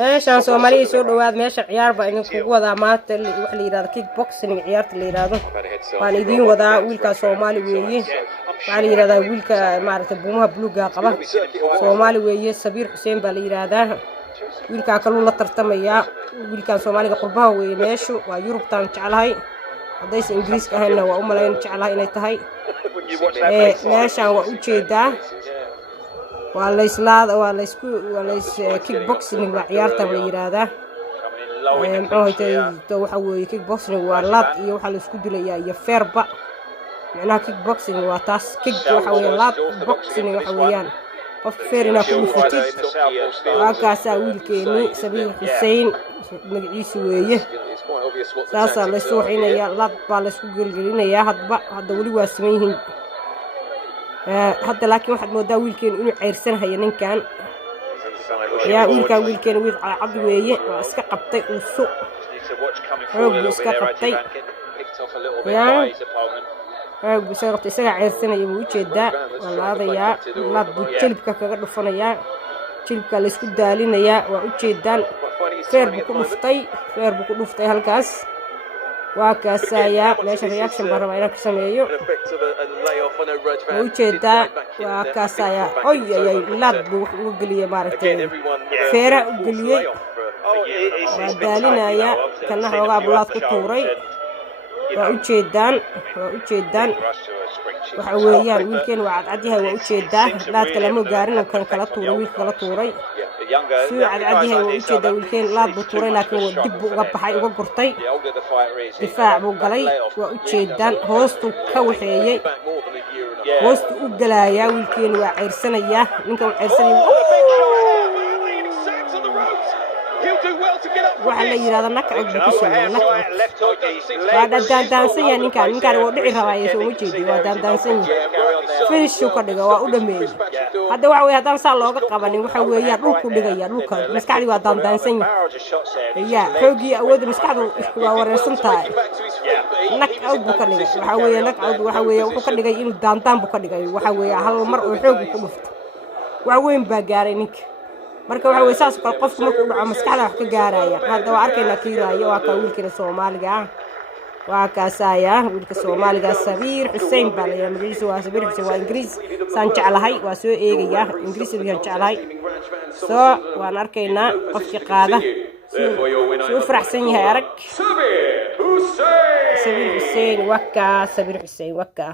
meeshaan Soomaaliya soo dhawaad meesha ciyaar baa idin kugu wadaa maanta wax la yiraahdo kick boxing ciyaarta la yiraahdo waan idin wadaa wiilka Soomaali weeye waxaa la yiraahdaa wiilka maaragtay buumaha buluuga qaba Soomaali weeye Sabiir Xuseen baa la yiraahdaa wiilka kaloo la tartamaya wiilka Soomaaliga qurbaha weeye meeshu waa Yurubtaan jecelahay haday Ingiriiska ahayna waa u malayn jecelahay inay tahay meeshaan waa u jeedaa waa la islaada waa la kick boxing waa ciyaarta la yiraahdaa waxa weeye kick boxing waa laad iyo waxa la isku dilayaa iyo feerba macnaha kick boxing waa taas kick waxa weeye laad boxing waxa weeyaan qof feerina ku dhufutid waakaas wiilkeeni Sabiir Xuseen magaciisu weeye saasa la soo xinaya laad baa la isku gelgelinayaa hadda wali waa sameeyeen hadda laakiin waxaad moodaa wiilkeen inuu ceyrsanhayo ninkan yaa wiilkeen wiil cad weeye waa iska qabtay uu suuq xoog iska qabtay yaa isaga ceyrsanaya wuu jeedaa waa laadayaa laad buu jilibka kaga dhufanayaa jilibka la isku daalinayaa waa u jeedaan feer buu ku dhuftay halkaas waa kaasaya meesha reaction baa rabaa inaan ka sameeyo ujeedaa waa kaasaya laad buu wax ugu geliyay maaragtay feera u geliyay waa daalinaya kana xoogaa bulaad ku tuuray waa ujeedaan waxa weeyaan wiilkeen waa cadcad yahay waa ujeedaa laadka lama gaarin kan kala tuuray wiilka kala tuuray suu cadcad yahay waa ujeedaa wiilkeen laad buu tuuray laakiin waa dib buu uga baxay uga gurtay difaac buu galay waa ujeedaan hoostuu ka waxeeyey hoostuu u galayaa wiilkeen waa ceyrsanaya ninka uu ceyrsanaya waxa la yiraahdaa nakcad buu ku soo waa daandaansan yahay ninkan waa dhici rabaa soo ma jeedi waa daandaansan yahay finish ka dhiga waa u dhameeyay hadda waxa weey hadaan saa looga qabanin waxa weeyaan dhulku dhigaya dhulka maskaxdi waa daandaansan yahay xoogii awood maskaxdu waa wareersan tahay nakcad buu ka dhigay waxa weeyaan nakcad waxa weeyaan wuxuu ka dhigay inuu daandaan buu ka dhigay waxa weeyaan hal mar oo xoog ku dhufto wax weyn baa gaaray ninka marka waxa weey saas kale qofku markuu dhaco maskaxda wax ka gaaraya hadda waa arkayna kiiraayo waa ka wiilkina Soomaaliga waa kaasaya wiilka Soomaaliga Sabiir Xuseen baa la yiraahdaa waa Sabiir Xuseen waa Ingiriis san jecelahay waa soo eegaya Ingiriis baan jecelahay soo waan arkayna qofkii qaada soo faraxsan yahay arag Sabiir Xuseen waka